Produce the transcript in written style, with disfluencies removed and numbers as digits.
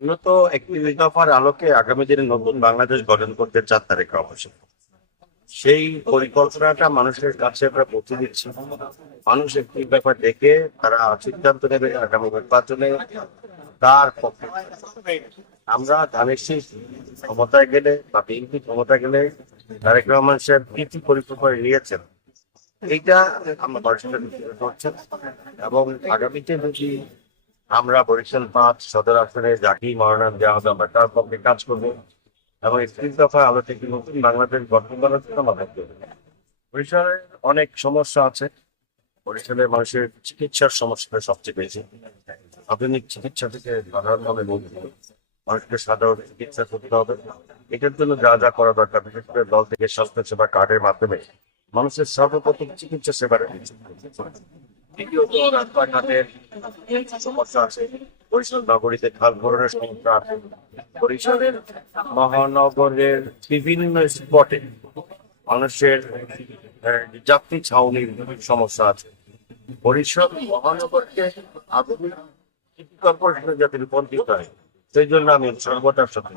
মূলত একটি দফার আলোকে আগামী দিনে নতুন বাংলাদেশ গঠন করতে 4 তারিখে অবশ্যই সেই পরিকল্পনাটা মানুষের কাছে আমরা পৌঁছে দিচ্ছি। মানুষ একটি ব্যাপার দেখে তারা সিদ্ধান্ত নেবে আগামী নির্বাচনে কার পক্ষে। আমরা ধানের শীষ ক্ষমতায় গেলে বা বিএনপি ক্ষমতায় গেলে তারেক রহমান সাহেব কি কি পরিকল্পনা নিয়েছেন এইটা আমরা মানুষের কাছে করছেন। এবং আগামীতে যদি আমরা বরিশাল 5 সদর আসনে যাকেই মনোনয়ন দেওয়া হবে আমরা তার পক্ষে কাজ করবো এবং 31 দফা আলো থেকে নতুন বাংলাদেশ গঠন করার জন্য আমরা কাজ করবো। বরিশালে অনেক সমস্যা আছে। বরিশালের মানুষের চিকিৎসার সমস্যাটা সবচেয়ে বেশি। আধুনিক চিকিৎসা থেকে সাধারণভাবে বলতে মানুষকে সাধারণ চিকিৎসা করতে হবে। এটার জন্য যা যা করা দরকার, বিশেষ করে দল থেকে স্বাস্থ্য সেবা কার্ডের মাধ্যমে মানুষের সর্বপ্রথম চিকিৎসা সেবার দ্বিতীয়ত রাস্তাঘাটের সমস্যা আছে। বরিশাল নগরীতে খাল ভরনের সমস্যা আছে। বরিশালের মহানগরের বিভিন্ন স্পটে মানুষের যাত্রী ছাউনির সমস্যা আছে। বরিশাল মহানগরকে আধুনিক সিটি কর্পোরেশনের যাতে রূপান্তরিত হয় সেই জন্য আমি সর্বদার সাথে